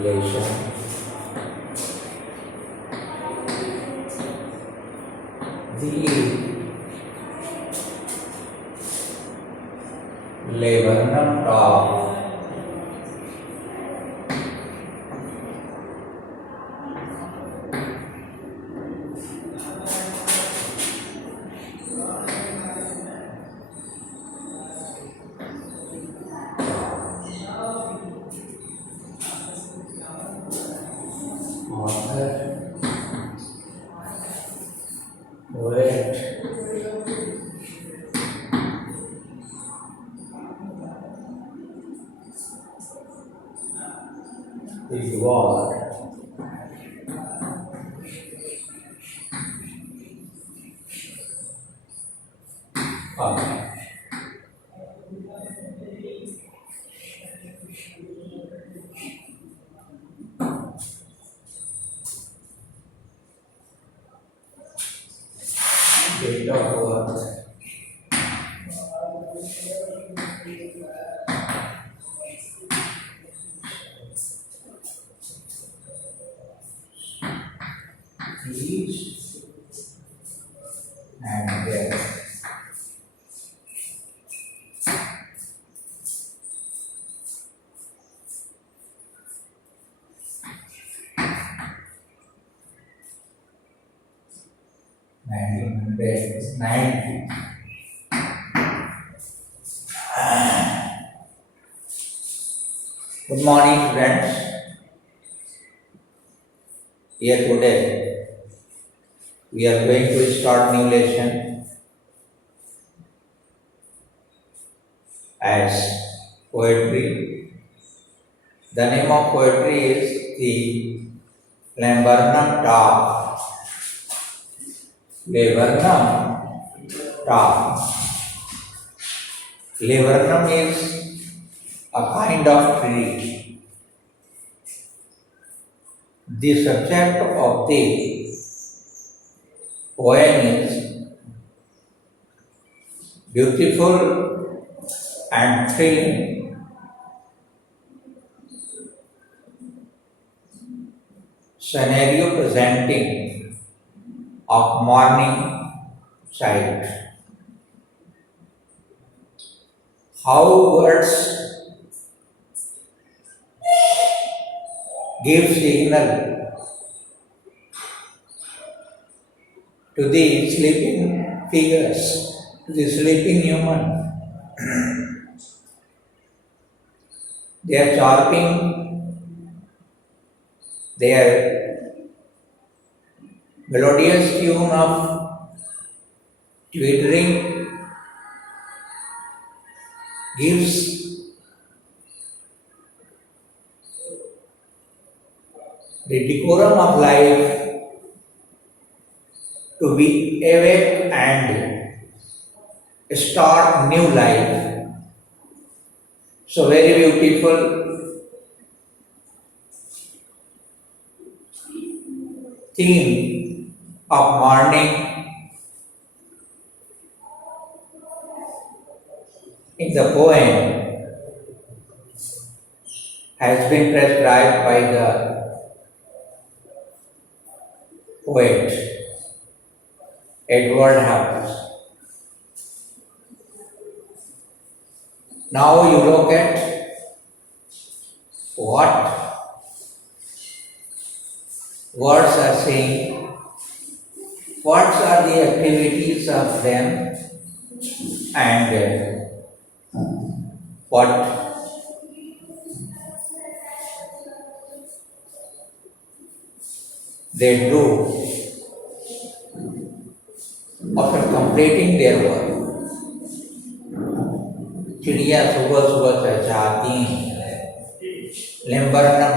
Lesson laburnum top poet Edward date of birth age and death. 1990. Good morning, friends. Here today we are going to start new lesson as poetry. The name of poetry is the Laburnum Top. Laburnum Top. Laburnum is a kind of tree. The subject of the poem is beautiful and thrilling. Scenario presenting of morning sight. How words give signal to the sleeping figures, to the sleeping human. They are chirping their melodious tune of twittering gives the decorum of life to be awake and start new life. So very beautiful theme of morning in the poem has been prescribed by the poet Edward Hopkins. Now you look at what words are saying, what are the activities of them, and what they do after completing their work. चिड़िया सुबह सुबह चहचहाती हैं. Laburnum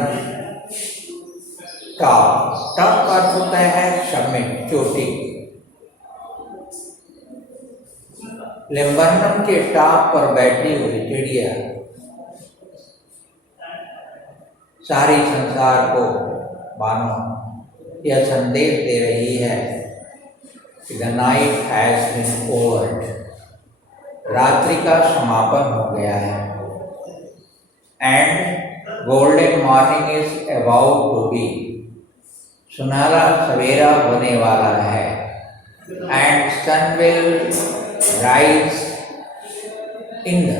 top. Top का अर्थ होता है समिट, चोटी. लेबर्नम के टॉप पर बैठी हुई चिड़िया सारी संसार को मानो यह संदेश दे रही है कि the night has been over. रात्रि का समापन हो गया है. And golden morning is about to be, सुनहरा सवेरा होने वाला है, and sun will rise in the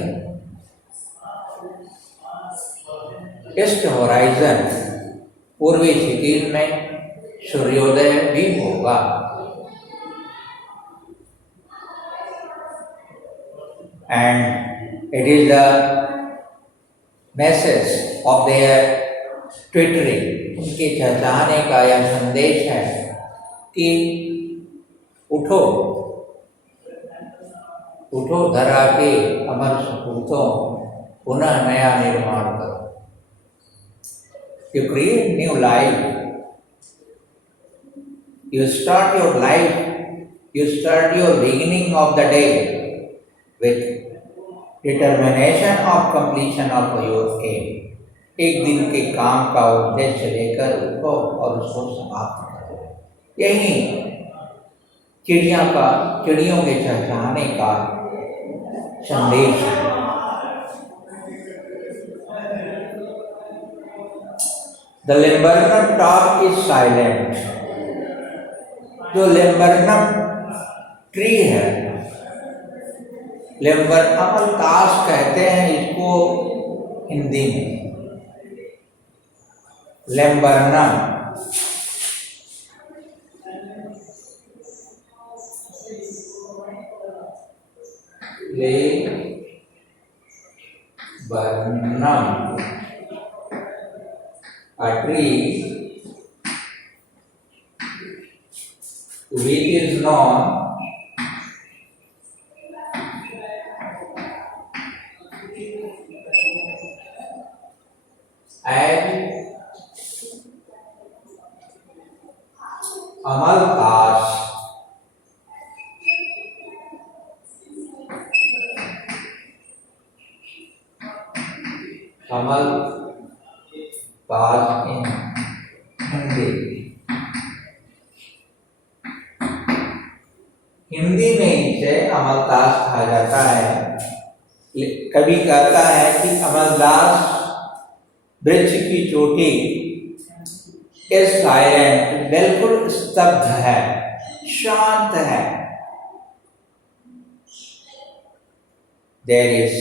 east horizon, पूर्वी क्षितिज में सूर्योदय भी होगा। And it is the message of their twittering, उनके चहचहाने का यह संदेश है कि उठो उठो धरा के अमर सपूतों, पुनः नया निर्माण करो। You create new life. You start your life. You start your beginning of the day with determination of completion of your aim. एक दिन के काम का उद्देश्य लेकर उठो और उसको समाप्त करो। यही चिड़ियों के चहचहाने का संदेश है। The laburnum top is silent. जो laburnum ट्री है, अमलतास कहते हैं इसको हिंदी में, laburnum। A tree which is known as Amaltas, Amaltas in Hindi में इसे अमलतास कहा जाता है। कवि कहता है कि अमलदास वृक्ष की चोटी इस साइलेंट, बिल्कुल स्तब्ध है, शांत है। There is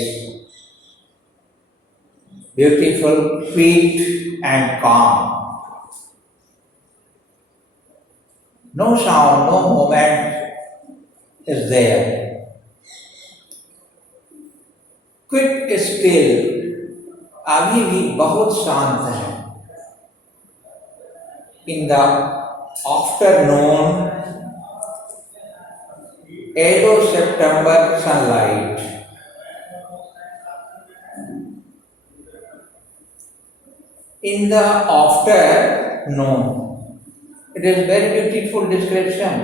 beautiful sweet and calm, no sound, no movement is there, quite still, अभी भी बहुत शांत है। In the afternoon, yellow September sunlight, in the afternoon, it is very beautiful description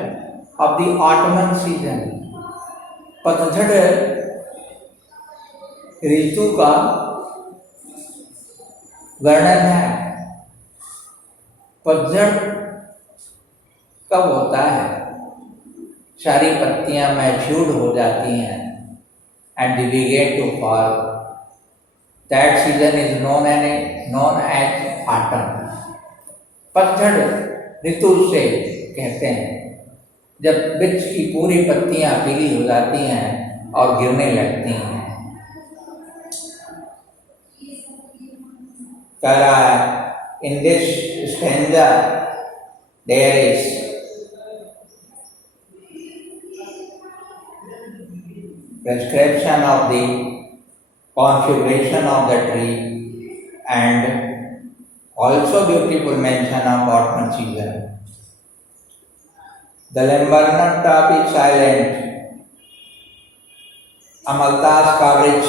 of the autumn season. पतझड़ ऋतु का वर्णन है। पतझड़ कब होता है? सारी पत्तियां मैच्योर्ड हो जाती हैं and they begin to fall. That season is known as autumn. पतझड़ ऋतु से कहते हैं जब वृक्ष की पूरी पत्तियां पीली हो जाती हैं और गिरने लगती हैं। कह रहा है, in this stanza there is description of the configuration of the tree and also beautiful mention of autumn season. The laburnum top is silent. अमलतास का वृक्ष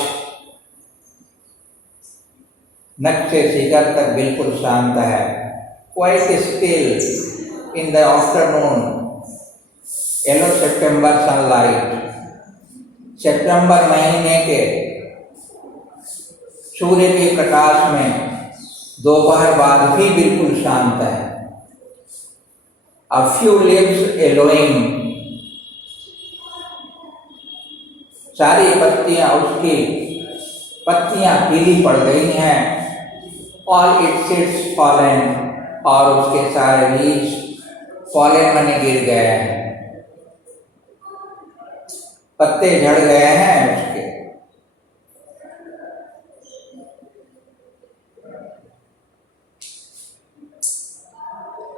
नख से शिखर तक बिल्कुल शांत है। Quite still in the afternoon, yellow September sunlight. सितंबर महीने के सूर्य के प्रकाश में दोपहर बाद भी बिल्कुल शांत है। A few leaves yellowing, सारी पत्तियां पीली पड़ गई हैं। ऑल इट्स सीड्स फॉलन, और उसके सारे बीज फॉलन माने गिर गए हैं, पत्ते झड़ गए हैं उसके।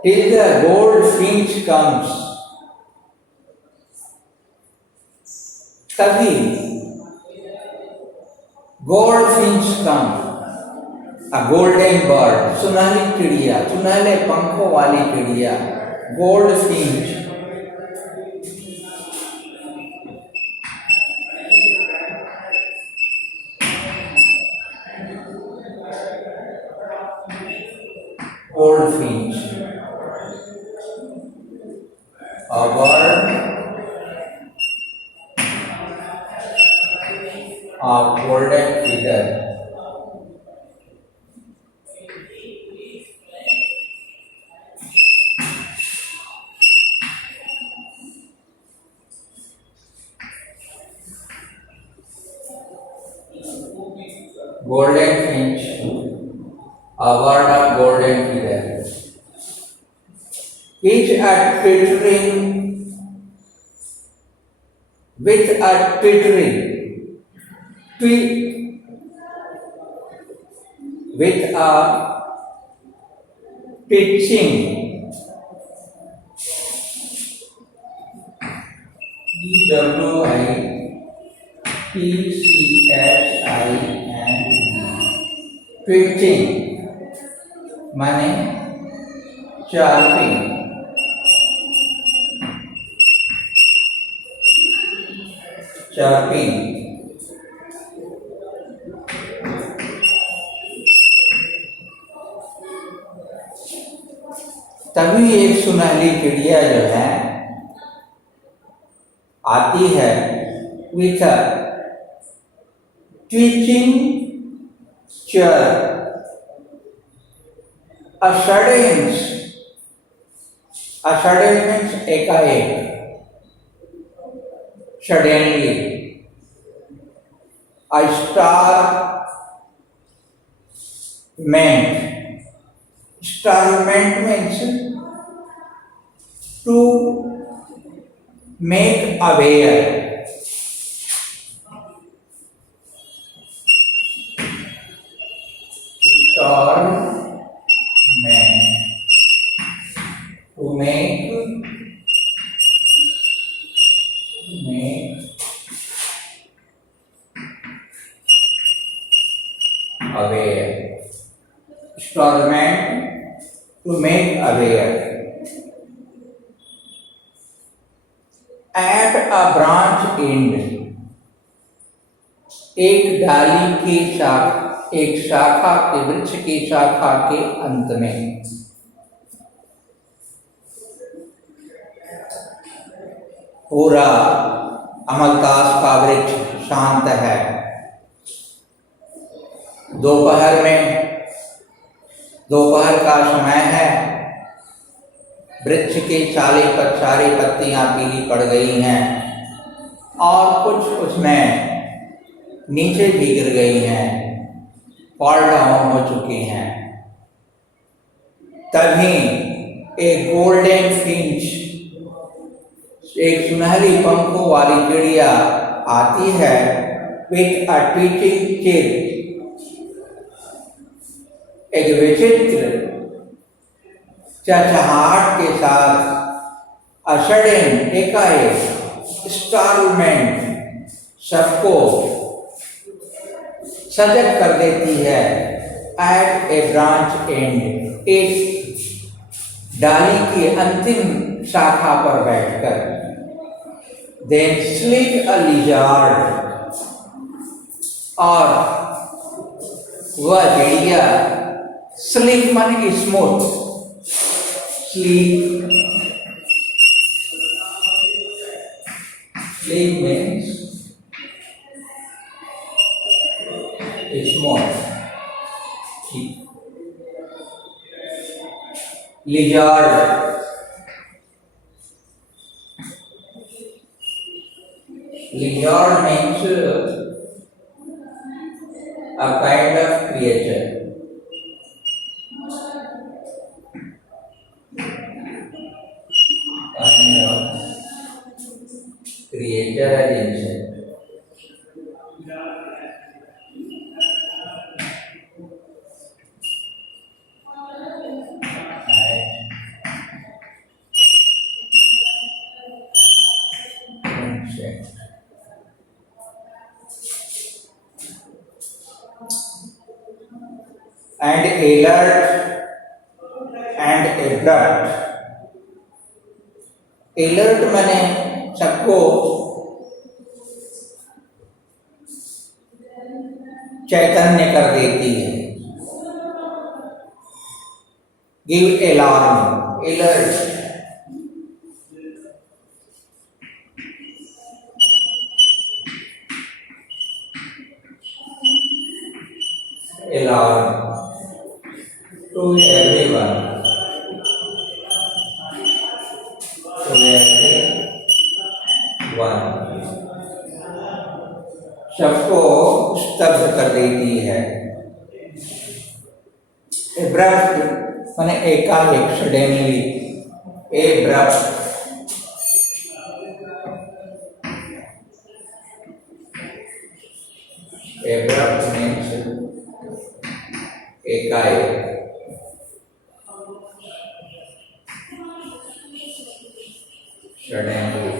Till the goldfinch comes, तभी goldfinch comes, a golden bird, सुनहली चिड़िया, सुनहले पंखों वाली चिड़िया, goldfinch। goldfinch, a bird of golden feather, golden finch, a bird of golden feather, which are twittering with a twittering, with a pitching, WITCHING, pitching माने चार्पिंग, चार्पिंग। तभी एक सुनहली चिड़िया जो है आती है with a twitching chirp, a sudden means एकाएक, suddenly, a starment means to make aware, to make aware, starment to make aware, at a branch end, एक डाली की शाखा, एक शाखा के वृक्ष की शाखा के अंत में, पूरा अमलतास का वृक्ष शांत है। दोपहर का समय है, वृक्ष की छाली पर सारी पत्तियां पीली पड़ गई हैं और कुछ उसमें नीचे भी गिर गई हैं, फॉल डाउन हो चुकी हैं। तभी एक गोल्डन फिंच, एक सुनहरी पंखों वाली चिड़िया आती है विथ अ ट्वीटिंग चिर, एक विचित्र चहचहाहट के साथ, अ सडन एकाएक, स्टारमेंट सबको सजग कर देती है, एट ए ब्रांच एंड, एक डाली की अंतिम शाखा पर बैठकर। देन स्लीप अ लिजार्ड, और वह चिड़िया, स्लीप माने smooth, sleep means smooth, lizard, lizard means a kind of creature, major as insect. And alert and abrupt. Alert माने सबको चैतन्य कर देती है. Give alarm, alert. Alarm to everyone. To everyone. सबको स्तब्ध कर देती है. Abrupt माने एकाएक, सडनली. Abrupt. Abrupt means एकाएक. Suddenly.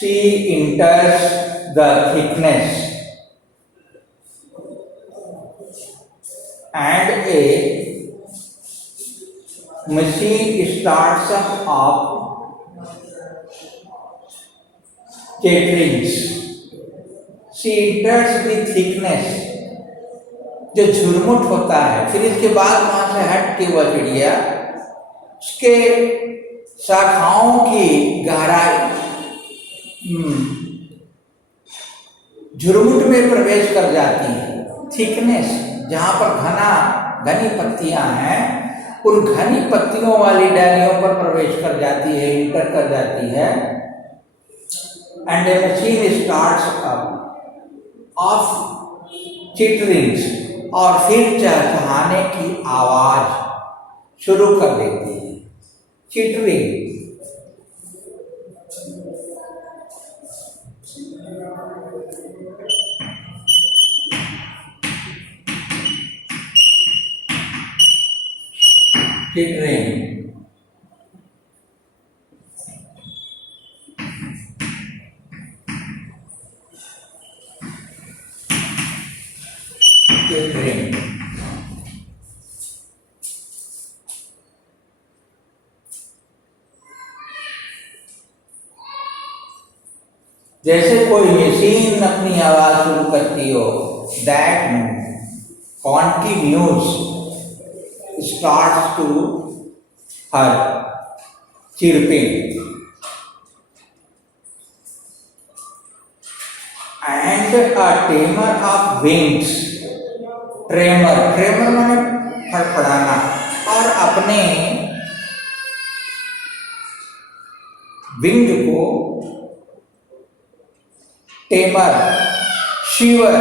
She enters the thickness and a machine starts up chattering. She enters the thickness, जो झुरमुट होता है. फिर इसके बाद वहां से हट के वह चिड़िया उसके शाखाओं की गहराई झुरमुट में प्रवेश कर जाती है. थिकनेस, जहां पर घनी पत्तियां हैं, उन घनी पत्तियों वाली डालियों पर प्रवेश कर जाती है, इंटर कर जाती है. एंड ए मशीन स्टार्ट्स अप ऑफ चिटरिंग्स, और फिर चहचहाने की आवाज शुरू कर देती है. चिटरिंग. Tittering. Tittering. जैसे कोई मशीन अपनी आवाज शुरू करती हो, that continuous starts to her chirping, and a tremor of wings. Tremor माने फड़फड़ाना. और अपने विंग को टेमर, शिवर,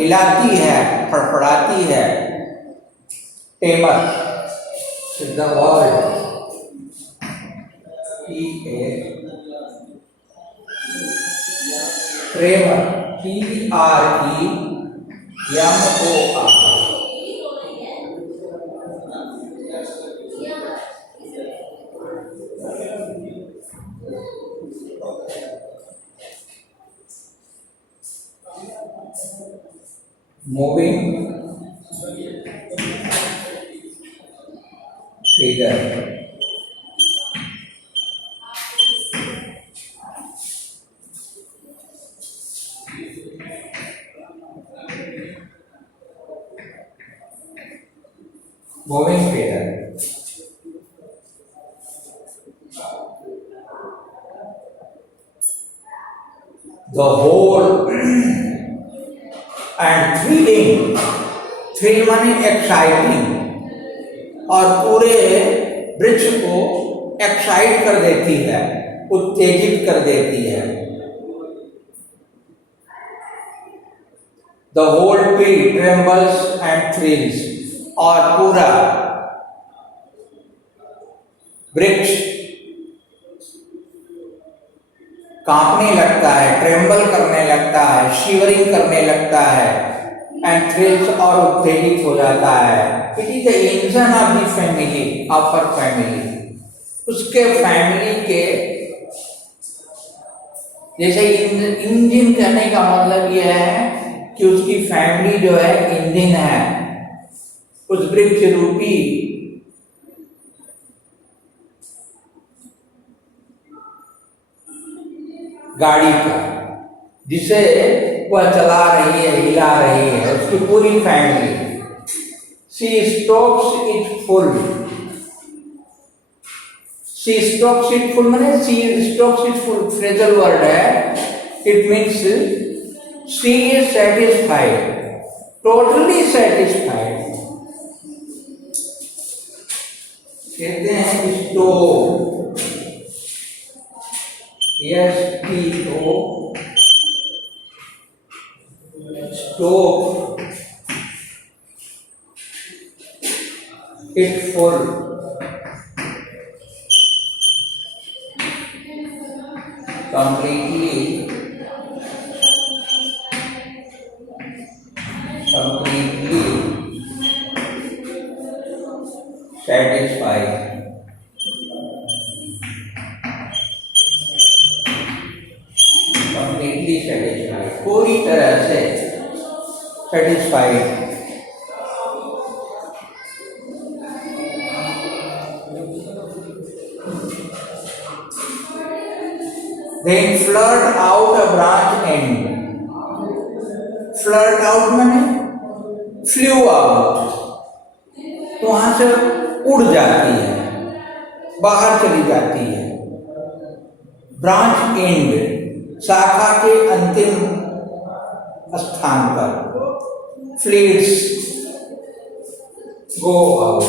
हिलाती है, फड़फड़ाती है. Tamer is the word. Tremor. Tremor. Moving figure. Moving figure. The whole and thrilling. Thrill माने exciting. और पूरे वृक्ष को एक्साइट कर देती है, उत्तेजित कर देती है. The whole tree trembles and thrills. और पूरा वृक्ष कांपने लगता है, ट्रेम्बल करने लगता है, शिवरिंग करने लगता है एंड थ्रिल्स और उत्तेजित हो जाता है। It is the engine of the family, of her family. उसके फैमिली के जैसे इंजन कहने का मतलब यह है कि उसकी फैमिली जो है इंजन है, उस वृक्ष रूपी गाड़ी का, जिसे वह चला रही है, हिला रही है, उसकी पूरी family. She stocks it full, she stocks it full माने she stocks it full phrasal word है। It means she is satisfied, totally satisfied. कहते हैं stove, STO, stove it full, completely satisfied, completely satisfied, पूरी तरह से satisfied। Then flirt out a branch end, flirt out माने flew out, तो वहां से उड़ जाती है, बाहर चली जाती है। ब्रांच एंड, शाखा के अंतिम स्थान पर। Fleets go out,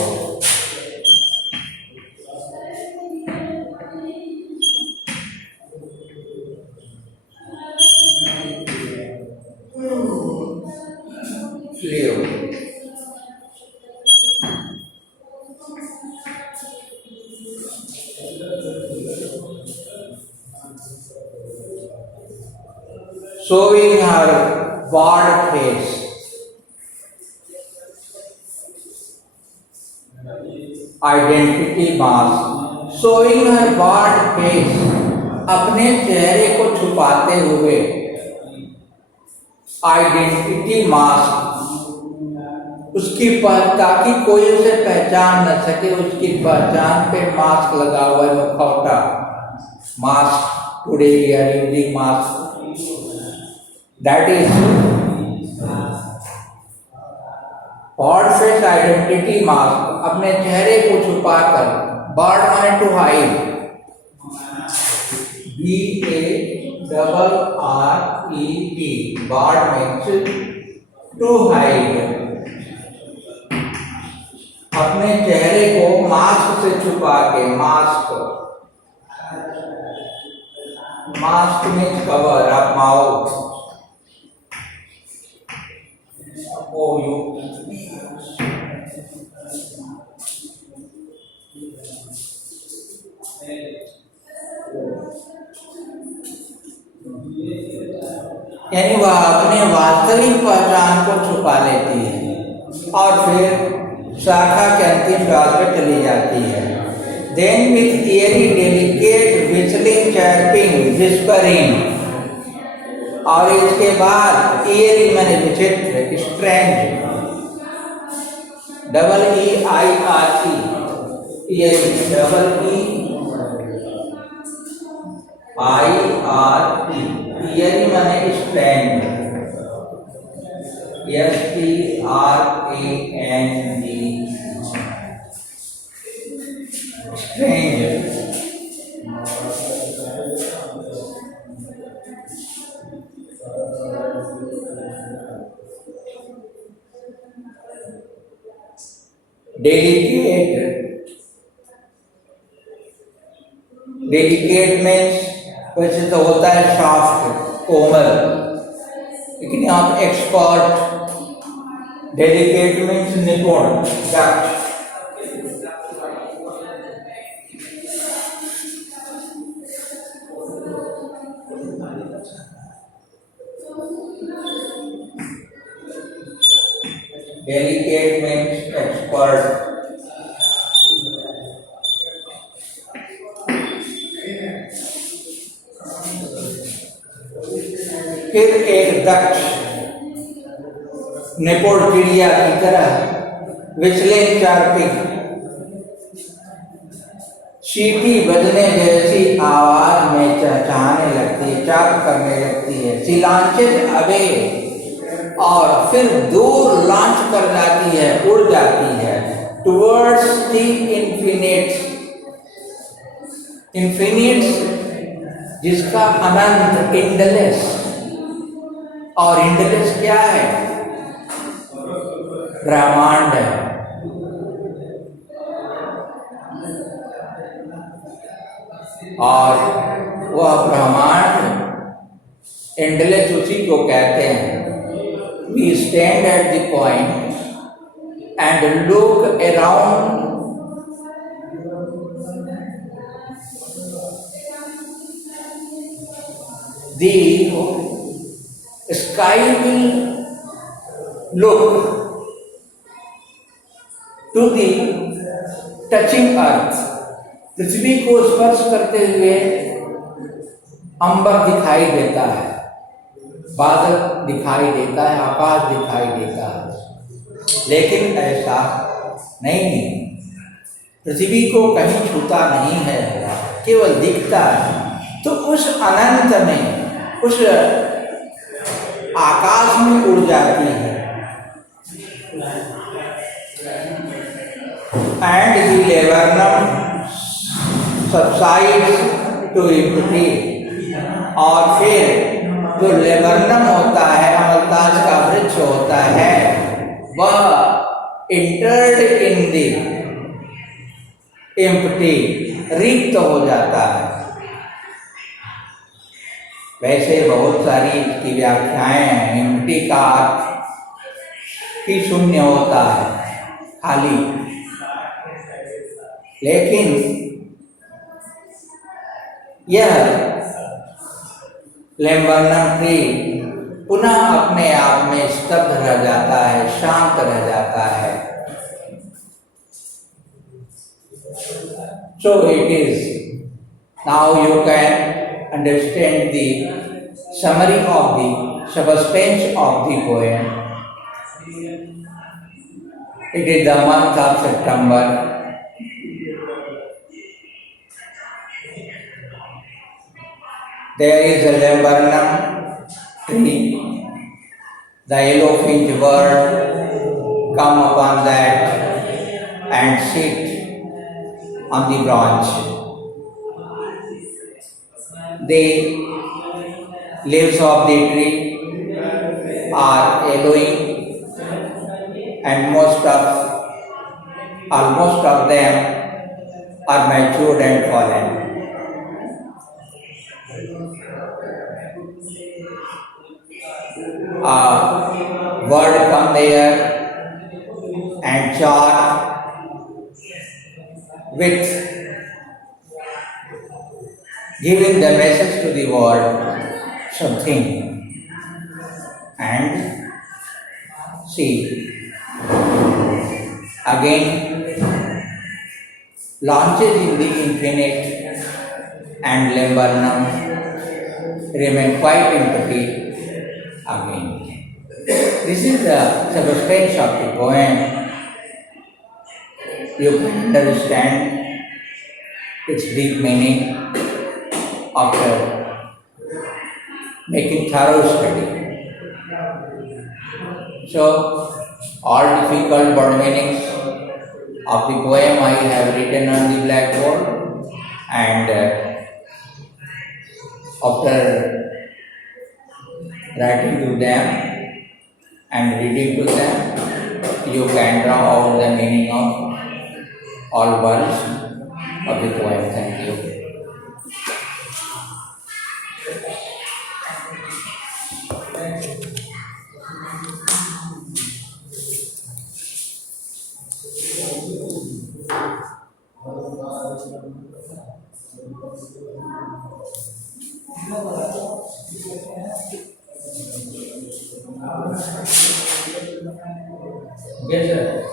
flew, showing her bored face, identity mask, showing her bored face, अपने चेहरे को छुपाते हुए। आइडेंटिटी मास्क, उसकी ताकि कोई उसे पहचान न सके, उसकी पहचान पे मास्क लगा हुआ है, मुखौटा, mask. Today we are using mask, that is barred face identity mask, अपने चेहरे को छुपाकर। बॉर्ड माने to hide, BARRED, barred means to hide, अपने चेहरे को मास्क से छुपा के। Mask, mask means cover up mouth, यानी वह अपने वास्तविक पहचान को छुपा लेती है और फिर शाखा के अंतिम भाग में चली जाती है। Then with eerie delicate whistling chirping whispering, और इसके बाद eerie माने विचित्र, strange, EEIRE, eerie, EEIRE, eerie माने strange, STRANG, strange, delicate, delicate means वैसे तो होता है सॉफ्ट, कोमल, लेकिन आप एक्सपर्ट, डेलिकेट मीन्स निपुण, दक्ष। Delicate means expert. फिर एक दक्ष निपुण चिड़िया की तरह विचलित चार्पिक सीटी बजने जैसी आवाज में चहचहाने लगती है, चाक करने लगती है। सी लॉन्चेज अवे, और फिर दूर लॉन्च कर जाती है, उड़ जाती है, टुवर्ड्स द इन्फिनिट। इन्फिनिट जिसका अनंत, इंडलेस। और इंडलेस क्या है? ब्रह्मांड है। और वह ब्रह्मांड एंडलेस उसी को कहते हैं। We stand at the point and look around. The sky will look to the touching earth. पृथ्वी को स्पर्श करते हुए अंबर दिखाई देता है, बादल दिखाई देता है, आकाश दिखाई देता है। लेकिन ऐसा नहीं, पृथ्वी को कहीं छूता नहीं है, केवल दिखता है। तो उस अनंत में, उस आकाश में उड़ जाती है। And the laburnum subsides to empty, और फिर जो लेबरनम होता है, अमलताज का वृक्ष होता है, वह इंटर्ड इन दी एम्प्टी, रिक्त हो जाता है। वैसे बहुत सारी इसकी व्याख्याएं हैं। एम्प्टी का अर्थ ही शून्य होता है, खाली। लेकिन यह लेबरनम ट्री पुनः अपने आप में स्तब्ध रह जाता है, शांत रह जाता है। So it is. Now you can understand the summary of the substance of the poem. It is the month of September. There is a laburnum tree. The yellowfinch bird come upon that and sit on the branch. The leaves of the tree are yellowing, and almost of them are matured and fallen. A bird come there and chart with giving the message to the world something, and see again launches in the infinite, and laburnum remain quite empty again. This is the substance of the poem. You can understand its deep meaning after making thorough study. So, all difficult word meanings of the poem I have written on the blackboard, and after writing to them and reading to them, you can draw out the meaning of all words of the poem. Thank you. Okay, sir.